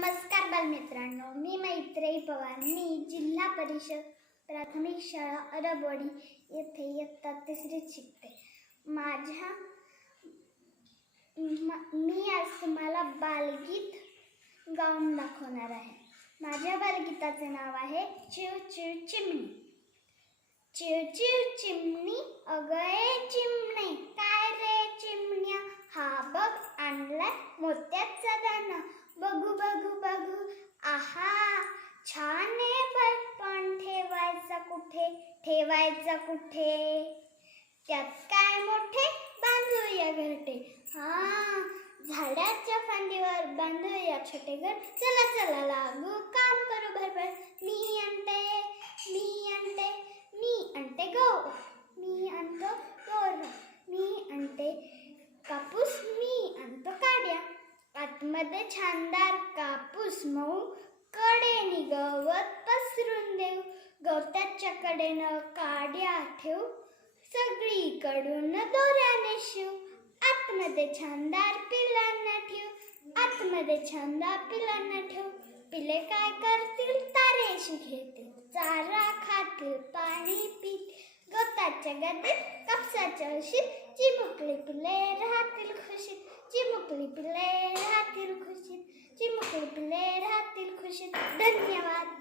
नमस्कार बालमित्रांनो मी मैत्रेयी पवार. मी जिल्हा परिषद प्राथमिक शाळा अरबवाडी येथे इयत्ता तिसरीत शिकते. माझ्या म- मी आज तुम्हाला बालगीत गाऊन दाखवणार आहे. माझ्या बालगीताचे नाव आहे चिव चिव चिमणी. चिव चिव चिमणी अगये चिमणे काय रे चिमण्या हा बघ आणलाय मोत्याचा दाना बघू बघू बघू. आहा छान आहे बघ पण ठेवायचा कुठे? ठेवायचा कुठे? त्यात काय मोठे? बांधूया घरटे. हा झाडाच्या फांदीवर बांधूया छोटे घर. चला चला लागू काम करू भरभर मी आणते मी आणते मी आणते गो मी आणतो गोर मी आणते कापूस मी आणतो काड्या मध्ये छानदार कापूस मऊ कडेनी गवत पसरून देऊ. गवताच्या कडेनं काड्या ठेवू सगळीकडून दोऱ्याने शिव. आतमध्ये छानदार पिलांना ठेव आतमध्ये छानदार पिलांना ठेव. पिले काय करतील? तारेशी घेतील चारा खातील पाणी पितील. गवताच्या गदीत कापसाच्या उशीत चिमुकली पिले राहतील खुशीत. चिमुकली पिले राहतील राहतील खुशीत. धन्यवाद.